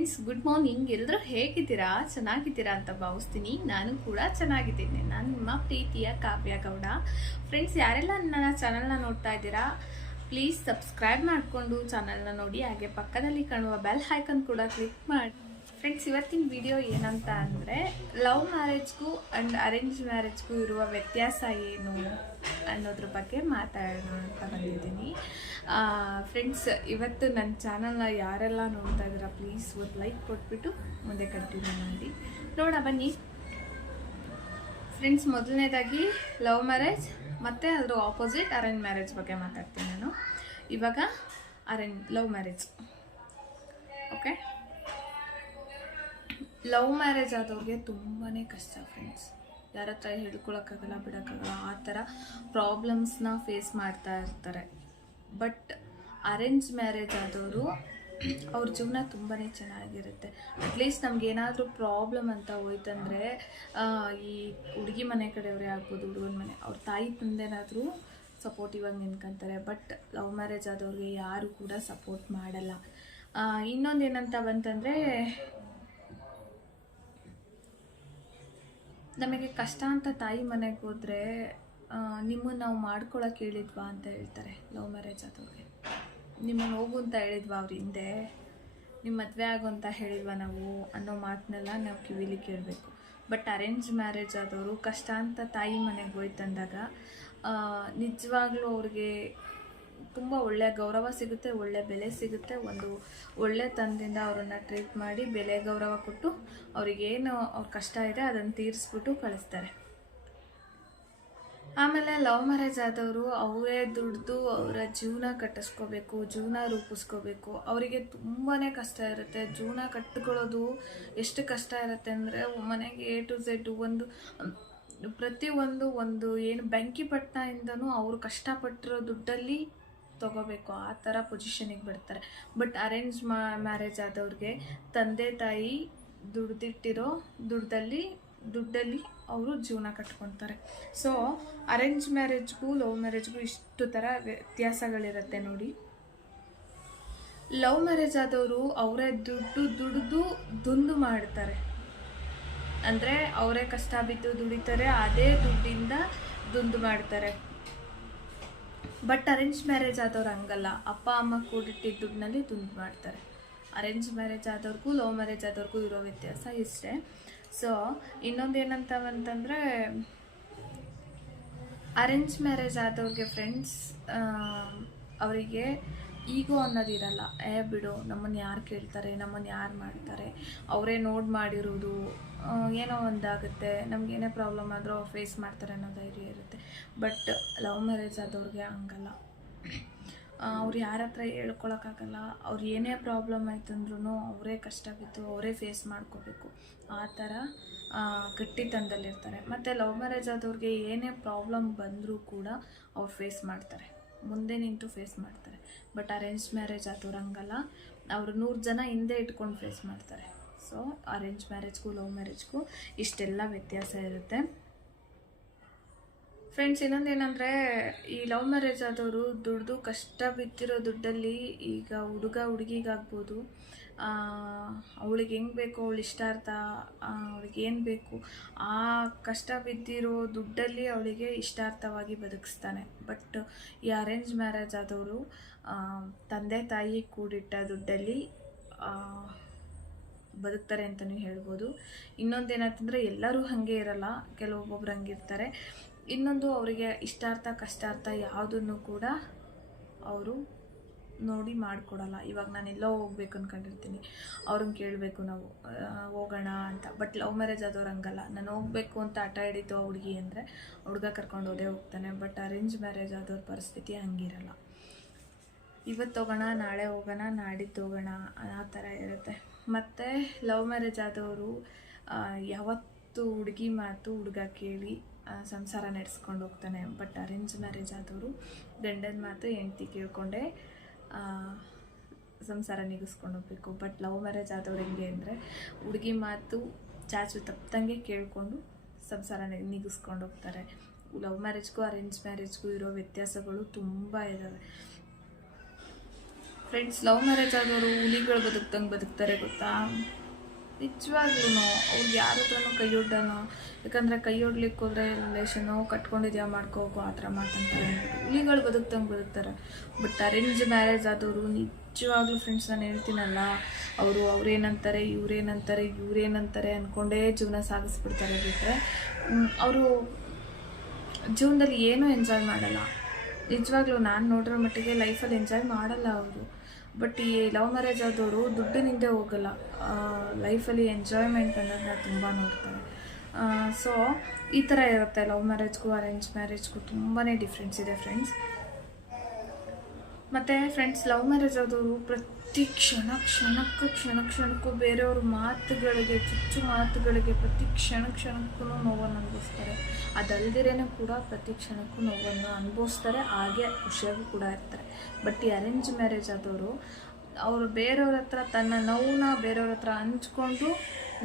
Friends, good morning. ಎಲ್ಲರೂ ಹೇಗಿದ್ದೀರಾ? ಚೆನ್ನಾಗಿದ್ದೀರಾ ಅಂತ ಭಾವಿಸ್ತೀನಿ. ನಾನು ಕೂಡ ಚೆನ್ನಾಗಿದ್ದೀನಿ. ನಾನು ನಿಮ್ಮ ಪ್ರೀತಿಯ ಕಾವ್ಯ ಗೌಡ. ಫ್ರೆಂಡ್ಸ್, ಯಾರೆಲ್ಲ ನನ್ನ ಚಾನಲ್ನ ನೋಡ್ತಾ ಇದ್ದೀರಾ, ಪ್ಲೀಸ್ ಸಬ್ಸ್ಕ್ರೈಬ್ ಮಾಡಿಕೊಂಡು ಚಾನಲ್ನ ನೋಡಿ. ಹಾಗೆ ಪಕ್ಕದಲ್ಲಿ ಕಾಣುವ ಬೆಲ್ ಐಕಾನ್ ಕೂಡ ಕ್ಲಿಕ್ ಮಾಡಿ. ಫ್ರೆಂಡ್ಸ್, ಇವತ್ತಿನ ವಿಡಿಯೋ ಏನಂತ ಅಂದರೆ, ಲವ್ ಮ್ಯಾರೇಜ್ಗೂ ಆ್ಯಂಡ್ ಅರೇಂಜ್ ಮ್ಯಾರೇಜ್ಗೂ ಇರುವ ವ್ಯತ್ಯಾಸ ಏನು ಅನ್ನೋದ್ರ ಬಗ್ಗೆ ಮಾತಾಡೋಣ ಅಂತ ಬಂದಿದ್ದೀನಿ. ಫ್ರೆಂಡ್ಸ್, ಇವತ್ತು ನನ್ನ ಚಾನಲ್ನ ಯಾರೆಲ್ಲ ನೋಡ್ತಾ ಇದ್ದೀರಾ, ಪ್ಲೀಸ್ ಒಂದು ಲೈಕ್ ಕೊಟ್ಬಿಟ್ಟು ಮುಂದೆ ಕಂಟಿನ್ಯೂ ಮಾಡಿ ನೋಡ ಬನ್ನಿ. ಫ್ರೆಂಡ್ಸ್, ಮೊದಲನೇದಾಗಿ ಲವ್ ಮ್ಯಾರೇಜ್ ಮತ್ತು ಅದರ ಆಪೋಸಿಟ್ ಅರೇಂಜ್ ಮ್ಯಾರೇಜ್ ಬಗ್ಗೆ ಮಾತಾಡ್ತೀನಿ ನಾನು. ಇವಾಗ love marriage. Okay, love marriage ಆದವ್ರಿಗೆ ತುಂಬಾ ಕಷ್ಟ ಫ್ರೆಂಡ್ಸ್. ಯಾರ ಹತ್ರ ಹಿಡ್ಕೊಳಕ್ಕಾಗಲ್ಲ, ಬಿಡೋಕ್ಕಾಗಲ್ಲ, ಆ ಥರ ಪ್ರಾಬ್ಲಮ್ಸ್ನ ಫೇಸ್ ಮಾಡ್ತಾ ಇರ್ತಾರೆ. ಬಟ್ ಅರೇಂಜ್ ಮ್ಯಾರೇಜ್ ಆದವರು ಅವ್ರ ಜೀವನ ತುಂಬಾ ಚೆನ್ನಾಗಿರುತ್ತೆ. ಅಟ್ಲೀಸ್ಟ್ ನಮಗೇನಾದರೂ ಪ್ರಾಬ್ಲಮ್ ಅಂತ ಹೋಯ್ತಂದರೆ ಈ ಹುಡುಗಿ ಮನೆ ಕಡೆಯವರೇ ಆಗ್ಬೋದು, ಹುಡುಗನ ಮನೆ ಅವ್ರ ತಾಯಿ ತಂದೆನಾದರೂ ಸಪೋರ್ಟಿವ್ ಆಗಿ ನಿಂತ್ಕೊಂತಾರೆ. ಬಟ್ ಲವ್ ಮ್ಯಾರೇಜ್ ಆದವ್ರಿಗೆ ಯಾರು ಕೂಡ ಸಪೋರ್ಟ್ ಮಾಡಲ್ಲ. ಇನ್ನೊಂದು ಏನಂತ ಬಂತಂದರೆ, ನಮಗೆ ಕಷ್ಟ ಅಂತ ತಾಯಿ ಮನೆಗೆ ಹೋದರೆ ನಿಮ್ಮನ್ನು ನಾವು ಮಾಡ್ಕೊಳಕ್ಕೆ ಹೇಳಿದ್ವಾ ಅಂತ ಹೇಳ್ತಾರೆ. ಲವ್ ಮ್ಯಾರೇಜ್ ಆದವ್ರಿಗೆ ನಿಮ್ಮನ್ನು ಹೋಗು ಅಂತ ಹೇಳಿದ್ವಾ ಅವ್ರ ಹಿಂದೆ, ನಿಮ್ಮ ಮದುವೆ ಆಗು ಅಂತ ಹೇಳಿದ್ವಾ ನಾವು ಅನ್ನೋ ಮಾತನ್ನೆಲ್ಲ ನಾವು ಕಿವಿಲಿ ಕೇಳಬೇಕು. ಬಟ್ ಅರೇಂಜ್ ಮ್ಯಾರೇಜ್ ಆದವರು ಕಷ್ಟ ಅಂತ ತಾಯಿ ಮನೆಗೆ ಹೋಯ್ತಂದಾಗ ನಿಜವಾಗ್ಲೂ ಅವ್ರಿಗೆ ತುಂಬ ಒಳ್ಳೆಯ ಗೌರವ ಸಿಗುತ್ತೆ, ಒಳ್ಳೆ ಬೆಲೆ ಸಿಗುತ್ತೆ. ಒಂದು ಒಳ್ಳೆ ತನದಿಂದ ಅವರನ್ನು ಟ್ರೀಟ್ ಮಾಡಿ ಬೆಲೆ ಗೌರವ ಕೊಟ್ಟು ಅವ್ರಿಗೇನು ಅವ್ರ ಕಷ್ಟ ಇದೆ ಅದನ್ನು ತೀರಿಸ್ಬಿಟ್ಟು ಕಳಿಸ್ತಾರೆ. ಆಮೇಲೆ ಲವ್ ಮ್ಯಾರೇಜ್ ಆದವರು ಅವರೇ ದುಡ್ದು ಅವರ ಜೀವನ ಕಟ್ಟಿಸ್ಕೋಬೇಕು, ಜೀವನ ರೂಪಿಸ್ಕೋಬೇಕು. ಅವರಿಗೆ ತುಂಬಾ ಕಷ್ಟ ಇರುತ್ತೆ. ಜೀವನ ಕಟ್ಟಿಕೊಳ್ಳೋದು ಎಷ್ಟು ಕಷ್ಟ ಇರುತ್ತೆ ಅಂದರೆ, ಮನೆಗೆ A to Z ಪ್ರತಿಯೊಂದು ಏನು ಬೆಂಕಿಪಟ್ಟಣದಿಂದನೂ ಅವರು ಕಷ್ಟಪಟ್ಟಿರೋ ದುಡ್ಡಲ್ಲಿ ತಗೋಬೇಕು, ಆ ಥರ ಪೊಸಿಷನಿಗೆ ಬರ್ತಾರೆ. ಬಟ್ ಅರೇಂಜ್ ಮ್ಯಾರೇಜ್ ಆದವ್ರಿಗೆ ತಂದೆ ತಾಯಿ ದುಡ್ದಿಟ್ಟಿರೋ ದುಡ್ಡಲ್ಲಿ ಅವರು ಜೀವನ ಕಟ್ಕೊತಾರೆ. ಸೊ ಅರೇಂಜ್ ಮ್ಯಾರೇಜ್ಗೂ ಲವ್ ಮ್ಯಾರೇಜ್ಗೂ ಇಷ್ಟು ಥರ ವ್ಯತ್ಯಾಸಗಳಿರುತ್ತೆ ನೋಡಿ. ಲವ್ ಮ್ಯಾರೇಜ್ ಆದವರು ಅವರೇ ದುಡ್ದು ಮಾಡ್ತಾರೆ, ಅಂದರೆ ಅವರೇ ಕಷ್ಟ ಬಿದ್ದು ದುಡಿತಾರೆ, ಅದೇ ದುಡ್ಡಿಂದ ದುಂದು ಮಾಡ್ತಾರೆ. ಬಟ್ ಅರೇಂಜ್ ಮ್ಯಾರೇಜ್ ಆದವ್ರು ಹಂಗಲ್ಲ, ಅಪ್ಪ ಅಮ್ಮ ಕೂಡಿಟ್ಟಿದ್ದ ದುಡ್ಡಿನಲ್ಲಿ ದುಂದು ಮಾಡ್ತಾರೆ. ಅರೇಂಜ್ ಮ್ಯಾರೇಜ್ ಆದವ್ರಿಗೂ ಲವ್ ಮ್ಯಾರೇಜ್ ಆದವ್ರಿಗೂ ಇರೋ ವ್ಯತ್ಯಾಸ ಇಷ್ಟೇ. ಸೊ ಇನ್ನೊಂದು ಏನಂತ ಅಂತಂದರೆ, ಅರೇಂಜ್ ಮ್ಯಾರೇಜ್ ಆದವ್ರಿಗೆ ಫ್ರೆಂಡ್ಸ್ ಅವರಿಗೆ ಈಗೋ ಅನ್ನೋದಿರಲ್ಲ. ಬಿಡು, ನಮ್ಮನ್ನು ಯಾರು ಕೇಳ್ತಾರೆ, ನಮ್ಮನ್ನು ಯಾರು ಮಾಡ್ತಾರೆ, ಅವರೇ ಮಾಡಿರೋದು, ಏನೋ ಒಂದಾಗುತ್ತೆ, ನಮಗೇನೇ ಪ್ರಾಬ್ಲಮ್ ಆದರೂ ಅವ್ರು ಫೇಸ್ ಮಾಡ್ತಾರೆ ಅನ್ನೋ ಧೈರ್ಯ ಇರುತ್ತೆ. ಬಟ್ ಲವ್ ಮ್ಯಾರೇಜ್ ಆದವ್ರಿಗೆ ಹಂಗಲ್ಲ. ಅವ್ರು ಯಾರ ಹತ್ರ ಹೇಳ್ಕೊಳಕ್ಕಾಗಲ್ಲ. ಅವ್ರು ಏನೇ ಪ್ರಾಬ್ಲಮ್ ಆಯ್ತಂದ್ರೂ ಅವರೇ ಕಷ್ಟ ಬಿದ್ದು ಅವರೇ ಫೇಸ್ ಮಾಡ್ಕೋಬೇಕು, ಆ ಥರ ಗಟ್ಟಿತನದಲ್ಲಿರ್ತಾರೆ. ಮತ್ತು ಲವ್ ಮ್ಯಾರೇಜ್ ಆದವ್ರಿಗೆ ಏನೇ ಪ್ರಾಬ್ಲಮ್ ಬಂದರೂ ಕೂಡ ಅವ್ರು ಫೇಸ್ ಮಾಡ್ತಾರೆ, ಮುಂದೆ ನಿಂತು ಫೇಸ್ ಮಾಡ್ತಾರೆ. ಬಟ್ ಅರೇಂಜ್ ಮ್ಯಾರೇಜ್ ಆದವ್ರು ಹಂಗಲ್ಲ, ಅವರು 100 ಜನ ಹಿಂದೆ ಇಟ್ಕೊಂಡು ಫೇಸ್ ಮಾಡ್ತಾರೆ. ಸೊ ಅರೇಂಜ್ ಮ್ಯಾರೇಜ್ಗೂ ಲವ್ ಮ್ಯಾರೇಜ್ಗೂ ಇಷ್ಟೆಲ್ಲ ವ್ಯತ್ಯಾಸ ಇರುತ್ತೆ ಫ್ರೆಂಡ್ಸ್. ಇನ್ನೊಂದೇನೆಂದರೆ, ಈ ಲವ್ ಮ್ಯಾರೇಜ್ ಆದವರು ದುಡ್ದು ಕಷ್ಟ ಬಿದ್ದಿರೋ ದುಡ್ಡಲ್ಲಿ, ಈಗ ಹುಡುಗ ಹುಡುಗಿಗಾಗ್ಬೋದು, ಅವಳಿಗೆ ಹೆಂಗೆ ಬೇಕು, ಅವಳು ಇಷ್ಟಾರ್ಥ, ಅವಳಿಗೆ ಏನು ಬೇಕು, ಆ ಕಷ್ಟ ಬಿದ್ದಿರೋ ದುಡ್ಡಲ್ಲಿ ಅವಳಿಗೆ ಇಷ್ಟಾರ್ಥವಾಗಿ ಬದುಕಿಸ್ತಾನೆ. ಬಟ್ ಈ ಅರೇಂಜ್ ಮ್ಯಾರೇಜ್ ಆದವರು ತಂದೆ ತಾಯಿ ಕೂಡಿಟ್ಟ ದುಡ್ಡಲ್ಲಿ ಬದುಕ್ತಾರೆ ಅಂತಲೂ ಹೇಳ್ಬೋದು. ಇನ್ನೊಂದೇನಂತಂದರೆ, ಎಲ್ಲರೂ ಹಾಗೆ ಇರಲ್ಲ, ಕೆಲವೊಬ್ಬೊಬ್ರು ಹಂಗಿರ್ತಾರೆ. ಇನ್ನೊಂದು, ಅವರಿಗೆ ಇಷ್ಟಾರ್ಥ ಕಷ್ಟಾರ್ಥ ಯಾವುದನ್ನು ಕೂಡ ಅವರು ನೋಡಿ ಮಾಡಿಕೊಡಲ್ಲ. ಇವಾಗ ನಾನು ಎಲ್ಲೋ ಹೋಗ್ಬೇಕು ಅಂದ್ಕೊಂಡಿರ್ತೀನಿ, ಅವ್ರನ್ನ ಕೇಳಬೇಕು ನಾವು ಹೋಗೋಣ ಅಂತ. ಬಟ್ ಲವ್ ಮ್ಯಾರೇಜ್ ಆದವ್ರು ಹಂಗಲ್ಲ, ನಾನು ಹೋಗಬೇಕು ಅಂತ ಹಠ ಹಿಡಿತು ಆ ಹುಡುಗಿ ಅಂದರೆ ಹುಡುಗ ಕರ್ಕೊಂಡು ಹೋಗ್ತಾನೆ. ಬಟ್ ಅರೇಂಜ್ ಮ್ಯಾರೇಜ್ ಆದವ್ರ ಪರಿಸ್ಥಿತಿ ಹಂಗಿರಲ್ಲ. ಇವತ್ತು ಹೋಗೋಣ, ನಾಳೆ ಹೋಗೋಣ, ನಾಡಿದ್ದು ಹೋಗೋಣ, ಆ ಥರ ಇರುತ್ತೆ. ಮತ್ತು ಲವ್ ಮ್ಯಾರೇಜ್ ಆದವರು ಯಾವತ್ತು ಹುಡುಗಿ ಮಾತು ಹುಡುಗ ಕೇಳಿ ಸಂಸಾರ ನಡೆಸ್ಕೊಂಡು ಹೋಗ್ತಾನೆ. ಬಟ್ ಅರೇಂಜ್ ಮ್ಯಾರೇಜ್ ಆದವರು ಗಂಡನ ಮಾತು ಹೆಂಡ್ತಿ ಕೇಳ್ಕೊಂಡೆ ಸಂಸಾರ ನಿಗಿಸ್ಕೊಂಡು ಹೋಗ್ಬೇಕು. ಬಟ್ ಲವ್ ಮ್ಯಾರೇಜ್ ಆದವ್ರು ಹೆಂಗೆ ಅಂದರೆ, ಹುಡುಗಿ ಮಾತು ಚಾಚು ತಪ್ಪದಂಗೆ ಕೇಳಿಕೊಂಡು ಸಂಸಾರ ನಿಗಿಸ್ಕೊಂಡು ಹೋಗ್ತಾರೆ. ಲವ್ ಮ್ಯಾರೇಜ್ಗೂ ಅರೇಂಜ್ ಮ್ಯಾರೇಜ್ಗೂ ಇರೋ ವ್ಯತ್ಯಾಸಗಳು ತುಂಬ ಇದ್ದಾವೆ. ಫ್ರೆಂಡ್ಸ್, ಲವ್ ಮ್ಯಾರೇಜ್ ಆದವರು ಹುಲಿಗಳು ಬದುಕ್ದಂಗೆ ಬದುಕ್ತಾರೆ ಗೊತ್ತಾ. ನಿಜವಾಗ್ಲೂ ಅವ್ರಿಗೆ ಯಾರ ಹತ್ರನೂ ಕೈ ಒಡ್ಡೋಣ, ಯಾಕಂದರೆ ಕೈ ಒಡ್ಲಿಕ್ಕೆ ಹೋದರೆ ರಿಲೇಷನು ಕಟ್ಕೊಂಡಿದ್ಯಾ ಮಾಡ್ಕೋಗೋ ಆ ಥರ ಮಾತಂತಾರೆ. ಹುಲಿಗಳು ಬದುಕ್ದಂಗೆ ಬದುಕ್ತಾರೆ. ಬಟ್ ಅರೇಂಜ್ ಮ್ಯಾರೇಜ್ ಆದವರು ನಿಜವಾಗ್ಲೂ ಫ್ರೆಂಡ್ಸ್, ನಾನು ಹೇಳ್ತೀನಲ್ಲ, ಅವ್ರೇನಂತಾರೆ ಇವ್ರೇನಂತಾರೆ ಅಂದ್ಕೊಂಡೇ ಜೀವನ ಸಾಗಿಸ್ಬಿಡ್ತಾರೆ. ಬಿಟ್ಟರೆ ಅವರು ಜೀವನದಲ್ಲಿ ಏನೂ ಎಂಜಾಯ್ ಮಾಡಲ್ಲ. ನಿಜವಾಗ್ಲೂ ನಾನು ನೋಡಿರೋ ಮಟ್ಟಿಗೆ ಲೈಫಲ್ಲಿ ಎಂಜಾಯ್ ಮಾಡಲ್ಲ ಅವರು. ಬಟ್ ಈ ಲವ್ ಮ್ಯಾರೇಜ್ ಆದವರು ದುಡ್ಡಿನಿಂದ ಹೋಗಲ್ಲ, ಲೈಫಲ್ಲಿ ಎಂಜಾಯ್ಮೆಂಟ್ ಅನ್ನೋದನ್ನ ತುಂಬ ನೋಡ್ತಾರೆ. ಸೊ ಈ ಥರ ಇರುತ್ತೆ. ಲವ್ ಮ್ಯಾರೇಜ್ಗೂ ಅರೇಂಜ್ ಮ್ಯಾರೇಜ್ಗೂ ತುಂಬಾ ಡಿಫ್ರೆನ್ಸ್ ಇದೆ ಫ್ರೆಂಡ್ಸ್. ಮತ್ತು ಫ್ರೆಂಡ್ಸ್, ಲವ್ ಮ್ಯಾರೇಜ್ ಆದವರು ಪ್ರತಿ ಕ್ಷಣಕ್ಕೂ ಬೇರೆಯವ್ರ ಮಾತುಗಳಿಗೆ, ಚುಚ್ಚು ಮಾತುಗಳಿಗೆ ಪ್ರತಿ ಕ್ಷಣಕ್ಕೂ ನೋವನ್ನು ಅನುಭವಿಸ್ತಾರೆ. ಅದಲ್ದಿರೇನೂ ಕೂಡ ಪ್ರತಿ ಕ್ಷಣಕ್ಕೂ ನೋವನ್ನು ಅನುಭವಿಸ್ತಾರೆ, ಹಾಗೆ ಖುಷಿಯಾಗೂ ಕೂಡ ಇರ್ತಾರೆ. ಬಟ್ ಈ ಅರೇಂಜ್ ಮ್ಯಾರೇಜ್ ಆದವರು ಅವರು ಬೇರೆಯವ್ರ ಹತ್ರ ತನ್ನ ನೋವನ್ನ ಬೇರೆಯವ್ರ ಹತ್ರ ಹಂಚ್ಕೊಂಡು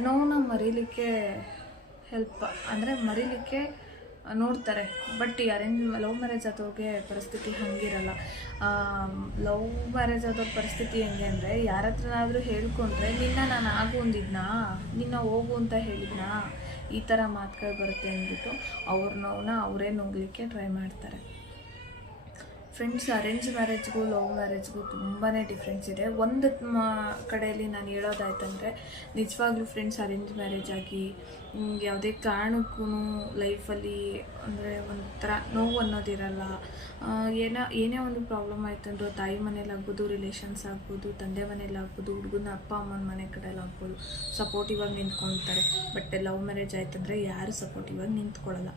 ನೋವನ್ನ ಮರೀಲಿಕ್ಕೆ ಮರೀಲಿಕ್ಕೆ ನೋಡ್ತಾರೆ. ಬಟ್ ಈ ಲವ್ ಮ್ಯಾರೇಜ್ ಆದವ್ರಿಗೆ ಪರಿಸ್ಥಿತಿ ಹಂಗಿರಲ್ಲ. ಲವ್ ಮ್ಯಾರೇಜ್ ಆದವ್ರ ಪರಿಸ್ಥಿತಿ ಹೆಂಗೆ ಅಂದರೆ, ಯಾರ ಹತ್ರನಾದರೂ ಹೇಳ್ಕೊಂಡ್ರೆ ನಿನ್ನ ನಾನು ಆಗು ಅಂದಿದ್ನಾ, ನಿನ್ನ ಹೋಗು ಅಂತ ಹೇಳಿದ್ನಾ, ಈ ಥರ ಮಾತುಗಳು ಬರುತ್ತೆ ಅಂದ್ಬಿಟ್ಟು ಅವ್ರ ನೋವನ್ನ ಅವರೇ ನುಂಗ್ಲಿಕ್ಕೆ ಟ್ರೈ ಮಾಡ್ತಾರೆ. ಫ್ರೆಂಡ್ಸ್, ಅರೇಂಜ್ ಮ್ಯಾರೇಜ್ಗೂ ಲವ್ ಮ್ಯಾರೇಜ್ಗೂ ತುಂಬಾ ಡಿಫ್ರೆನ್ಸ್ ಇದೆ. ಒಂದು ಕಡೆಯಲ್ಲಿ ನಾನು ಹೇಳೋದಾಯ್ತಂದರೆ, ನಿಜವಾಗ್ಲೂ ಫ್ರೆಂಡ್ಸ್, ಅರೇಂಜ್ ಮ್ಯಾರೇಜ್ ಆಗಿ ಯಾವುದೇ ಕಾರಣಕ್ಕೂ ಲೈಫಲ್ಲಿ ಅಂದರೆ ಒಂಥರ ನೋವು ಅನ್ನೋದಿರಲ್ಲ. ಏನೇ ಒಂದು ಪ್ರಾಬ್ಲಮ್ ಆಯ್ತಂದ್ರೂ ತಾಯಿ ಮನೇಲಾಗ್ಬೋದು, ರಿಲೇಷನ್ಸ್ ಆಗ್ಬೋದು, ತಂದೆ ಮನೇಲಾಗ್ಬೋದು, ಹುಡುಗನ ಅಪ್ಪ ಅಮ್ಮನ ಮನೆ ಕಡೆಯಲ್ಲಾಗ್ಬೋದು ಸಪೋರ್ಟಿವ್ ಆಗಿ ನಿಂತ್ಕೊಳ್ತಾರೆ. ಬಟ್ ಲವ್ ಮ್ಯಾರೇಜ್ ಆಯ್ತಂದರೆ ಯಾರು ಸಪೋರ್ಟಿವ್ ಆಗಿ ನಿಂತ್ಕೊಳ್ಳಲ್ಲ.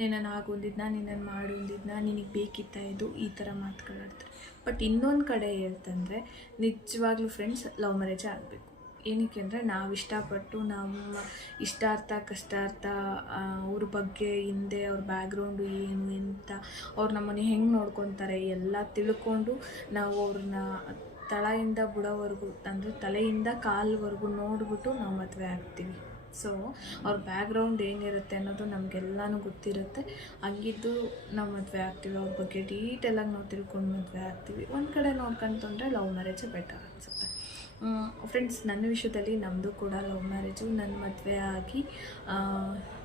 ನಿನ್ನನ್ನು ಆಗೊಂದಿದ್ನಾ, ನಿನ್ನನ್ನು ಮಾಡೊಂದಿದ್ನಾ, ನಿನಗೆ ಬೇಕಿತ್ತ ಇದು, ಈ ಥರ ಮಾತುಗಳಾಡ್ತಾರೆ. ಬಟ್ ಇನ್ನೊಂದು ಕಡೆ ಹೇಳ್ತಂದರೆ ನಿಜವಾಗ್ಲೂ ಫ್ರೆಂಡ್ಸ್, ಲವ್ ಮ್ಯಾರೇಜೇ ಆಗಬೇಕು. ಏನಕ್ಕೆ ಅಂದರೆ, ನಾವು ಇಷ್ಟಪಟ್ಟು ನಮ್ಮ ಇಷ್ಟಾರ್ಥ ಕಷ್ಟಾರ್ಥ ಅವ್ರ ಬಗ್ಗೆ ಹಿಂದೆ ಅವ್ರ ಬ್ಯಾಕ್ಗ್ರೌಂಡು ಏನು ಎಂತ, ಅವ್ರು ನಮ್ಮನ್ನು ಹೆಂಗೆ ನೋಡ್ಕೊತಾರೆ ಎಲ್ಲ ತಿಳ್ಕೊಂಡು ನಾವು ಅವ್ರನ್ನ ತಲೆಯಿಂದ ಬುಡವರೆಗೂ, ಅಂದರೆ ತಲೆಯಿಂದ ಕಾಲ್ವರೆಗೂ ನೋಡಿಬಿಟ್ಟು ನಾವು ಮದುವೆ ಆಗ್ತೀವಿ. ಸೊ ಅವ್ರ ಬ್ಯಾಕ್ಗ್ರೌಂಡ್ ಏನಿರುತ್ತೆ ಅನ್ನೋದು ನಮಗೆಲ್ಲನೂ ಗೊತ್ತಿರುತ್ತೆ. ಹಂಗಿದ್ದು ನಾವು ಮದುವೆ ಆಗ್ತೀವಿ. ಅವ್ರ ಬಗ್ಗೆ ಡೀಟೇಲಾಗಿ ನಾವು ತಿಳ್ಕೊಂಡು ಮದುವೆ ಆಗ್ತೀವಿ. ಒಂದು ಕಡೆ ನೋಡ್ಕೊಂತಂದರೆ ಲವ್ ಮ್ಯಾರೇಜೇ ಬೆಟರ್ ಅನಿಸುತ್ತೆ. ಫ್ರೆಂಡ್ಸ್, ನನ್ನ ವಿಷಯದಲ್ಲಿ ನಮ್ಮದು ಕೂಡ ಲವ್ ಮ್ಯಾರೇಜು. ನನ್ನ ಮದುವೆ ಆಗಿ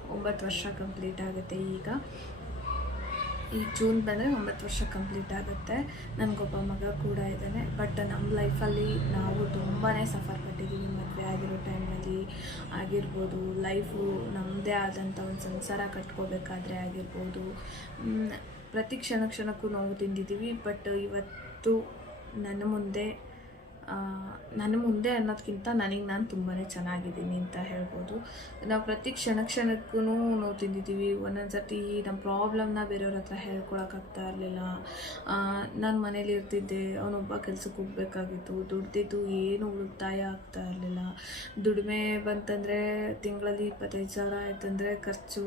9 ವರ್ಷ ಕಂಪ್ಲೀಟ್ ಆಗುತ್ತೆ. ಈ ಜೂನ್ ಬಂದರೆ 9 ವರ್ಷ ಕಂಪ್ಲೀಟ್ ಆಗುತ್ತೆ. ನನಗೊಬ್ಬ ಮಗ ಕೂಡ ಇದ್ದಾನೆ. ಬಟ್ ನಮ್ಮ ಲೈಫಲ್ಲಿ ನಾವು ತುಂಬಾ ಸಫರ್ ಪಟ್ಟಿದ್ದೀವಿ. ಮದುವೆ ಆಗಿರೋ ಟೈಮಲ್ಲಿ ಆಗಿರ್ಬೋದು, ಲೈಫು ನಮ್ಮದೇ ಆದಂಥ ಒಂದು ಸಂಸಾರ ಕಟ್ಕೋಬೇಕಾದ್ರೆ ಆಗಿರ್ಬೋದು, ಪ್ರತಿ ಕ್ಷಣಕ್ಕೂ ನೋವು ತಿಂದಿದ್ದೀವಿ. ಬಟ್ ಇವತ್ತು ನನ್ನ ಮುಂದೆ ಅನ್ನೋದಕ್ಕಿಂತ ನನಗೆ ನಾನು ತುಂಬಾ ಚೆನ್ನಾಗಿದ್ದೀನಿ ಅಂತ ಹೇಳ್ಬೋದು. ನಾವು ಪ್ರತಿ ಕ್ಷಣಕ್ಕೂ ನೋವು ತಿಂದಿದ್ದೀವಿ. ಒಂದೊಂದು ಸರ್ತಿ ನಮ್ಮ ಪ್ರಾಬ್ಲಮ್ನ ಬೇರೆಯವ್ರ ಹತ್ರ ಹೇಳ್ಕೊಳಕ್ಕಾಗ್ತಾ ಇರಲಿಲ್ಲ. ನಾನು ಮನೇಲಿ ಇರ್ತಿದ್ದೆ, ಅವನೊಬ್ಬ ಕೆಲ್ಸಕ್ಕೆ ಹೋಗ್ಬೇಕಾಗಿತ್ತು. ದುಡ್ದಿದ್ದು ಏನು ಉಳಿತಾಯ ಆಗ್ತಾ ಇರಲಿಲ್ಲ. ದುಡಿಮೆ ಬಂತಂದರೆ ತಿಂಗಳಲ್ಲಿ 25,000 ಆಯ್ತಂದರೆ ಖರ್ಚು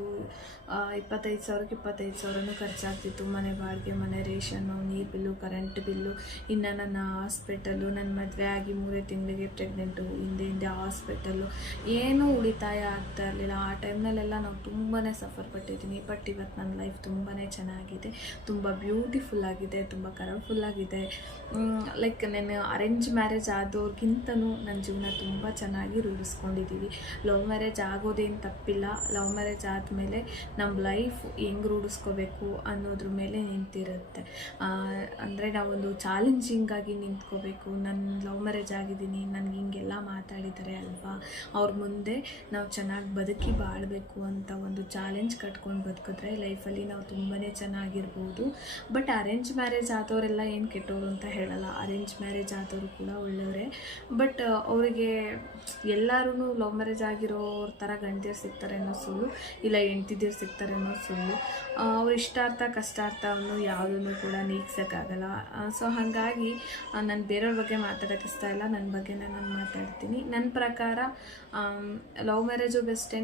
25,000ಕ್ಕೆ 25,000 ಖರ್ಚಾಗ್ತಿತ್ತು. ಮನೆ ಬಾಡಿಗೆ, ಮನೆ ರೇಷನ್ನು, ನೀರು ಬಿಲ್ಲು, ಕರೆಂಟ್ ಬಿಲ್ಲು, ಇನ್ನು ನನ್ನ ಹಾಸ್ಪಿಟಲ್ಲು, ನನ್ನ ಮದುವೆ ಆಗಿ 3 ತಿಂಗಳಿಗೆ ಪ್ರೆಗ್ನೆಂಟು, ಹಿಂದೆ ಹಾಸ್ಪಿಟಲ್ಲು, ಏನೂ ಉಳಿತಾಯ ಆಗ್ತಾ ಇರಲಿಲ್ಲ. ಆ ಟೈಮ್ನಲ್ಲೆಲ್ಲ ನಾವು ತುಂಬಾ ಸಫರ್ ಪಟ್ಟಿದ್ದೀನಿ. ಬಟ್ ಇವತ್ತು ನನ್ನ ಲೈಫ್ ತುಂಬಾ ಚೆನ್ನಾಗಿದೆ, ತುಂಬ ಬ್ಯೂಟಿಫುಲ್ ಆಗಿದೆ, ತುಂಬ ಕಲರ್ಫುಲ್ಲಾಗಿದೆ. ಲೈಕ್ ನಾನು ಅರೇಂಜ್ ಮ್ಯಾರೇಜ್ ಆದವ್ರಿಗಿಂತನೂ ನನ್ನ ಜೀವನ ತುಂಬ ಚೆನ್ನಾಗಿ ರೂಢಿಸ್ಕೊಂಡಿದ್ದೀವಿ. ಲವ್ ಮ್ಯಾರೇಜ್ ಆಗೋದೇನು ತಪ್ಪಿಲ್ಲ. ಲವ್ ಮ್ಯಾರೇಜ್ ಆದಮೇಲೆ ನಮ್ಮ ಲೈಫ್ ಹೆಂಗೆ ರೂಢಿಸ್ಕೋಬೇಕು ಅನ್ನೋದ್ರ ಮೇಲೆ ನಿಂತಿರುತ್ತೆ. ಅಂದರೆ ನಾವೊಂದು ಚಾಲೆಂಜಿಂಗಾಗಿ ನಿಂತ್ಕೋಬೇಕು. ನನ್ನ ಲವ್ ಮ್ಯಾರೇಜ್ ಆಗಿದ್ದೀನಿ, ನನಗೆ ಹಿಂಗೆಲ್ಲ ಮಾತಾಡಿದ್ದಾರೆ ಅಲ್ವಾ, ಅವ್ರ ಮುಂದೆ ನಾವು ಚೆನ್ನಾಗಿ ಬದುಕಿ ಬಾಳಬೇಕು ಅಂತ ಒಂದು ಚಾಲೆಂಜ್ ಕಟ್ಕೊಂಡು ಬದುಕಿದ್ರೆ ಲೈಫಲ್ಲಿ ನಾವು ತುಂಬಾ ಚೆನ್ನಾಗಿರ್ಬೋದು. ಬಟ್ ಅರೇಂಜ್ ಮ್ಯಾರೇಜ್ ಆದವರೆಲ್ಲ ಏನು ಕೆಟ್ಟವರು ಅಂತ ಹೇಳಲ್ಲ. ಅರೇಂಜ್ ಮ್ಯಾರೇಜ್ ಆದವರು ಕೂಡ ಒಳ್ಳೆಯವರೇ. ಬಟ್ ಅವರಿಗೆ ಎಲ್ಲರೂ ಲವ್ ಮ್ಯಾರೇಜ್ ಆಗಿರೋರ ಥರ ಗಂಡದಿರು ಸಿಗ್ತಾರೆ ಅನ್ನೋ ಸುಳ್ಳು, ಇಲ್ಲ ಹೆಂಡ್ತಿದಿರು ಸಿಗ್ತಾರೆ ಅನ್ನೋ ಸುಳ್ಳು. ಅವ್ರ ಇಷ್ಟಾರ್ಥ ಕಷ್ಟಾರ್ಥವನ್ನು ಯಾವುದನ್ನು ಕೂಡ ನೀಗ್ಸೋಕ್ಕಾಗಲ್ಲ. ಸೊ ಹಾಗಾಗಿ ನಾನು ಬೇರೆಯವ್ರ ಬಗ್ಗೆ ಮಾತಾಡೋಕ್ಕೆ ಇಷ್ಟ ಇಲ್ಲ, ನನ್ನ ಬಗ್ಗೆ ನಾನು ಮಾತಾಡ್ತೀನಿ. ನನ್ನ ಪ್ರಕಾರ ಲವ್ ಮ್ಯಾರೇಜು ಬೆಸ್ಟೇ.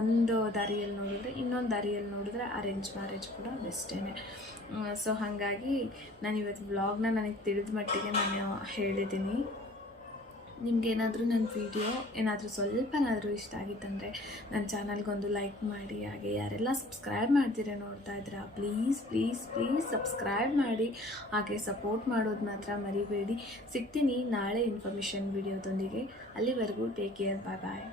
ಒಂದು ದಾರಿಯಲ್ಲಿ ನೋಡಿದ್ರೆ, ಇನ್ನೊಂದು ದಾರಿಯಲ್ಲಿ ನೋಡಿದ್ರೆ ಅರೇಂಜ್ ಮ್ಯಾರೇಜ್ ಕೂಡ ಬೆಸ್ಟೇ. ಸೊ ಹಾಗಾಗಿ ನಾನು ಇವತ್ತು ವ್ಲಾಗ್ನ ನನಗೆ ತಿಳಿದ ಮಟ್ಟಿಗೆ ನಾನು ಹೇಳಿದ್ದೀನಿ. ನಿಮ್ಗೇನಾದರೂ ನನ್ನ ವಿಡಿಯೋ ಏನಾದರೂ ಸ್ವಲ್ಪನಾದರೂ ಇಷ್ಟ ಆಗಿತ್ತಂದರೆ ನನ್ನ ಚಾನಲ್ಗೊಂದು ಲೈಕ್ ಮಾಡಿ. ಹಾಗೆ ಯಾರೆಲ್ಲ ಸಬ್ಸ್ಕ್ರೈಬ್ ಮಾಡ್ತೀರಾ ನೋಡ್ತಾ ಇದ್ದೀರಾ, ಪ್ಲೀಸ್ ಪ್ಲೀಸ್ ಪ್ಲೀಸ್ ಸಬ್ಸ್ಕ್ರೈಬ್ ಮಾಡಿ. ಹಾಗೆ ಸಪೋರ್ಟ್ ಮಾಡೋದು ಮಾತ್ರ ಮರಿಬೇಡಿ. ಸಿಗ್ತೀನಿ ನಾಳೆ ಇನ್ಫಾರ್ಮೇಷನ್ ವಿಡಿಯೋದೊಂದಿಗೆ. ಅಲ್ಲಿವರೆಗೂ ಟೇಕ್ ಕೇರ್, ಬಾಯ್ ಬಾಯ್.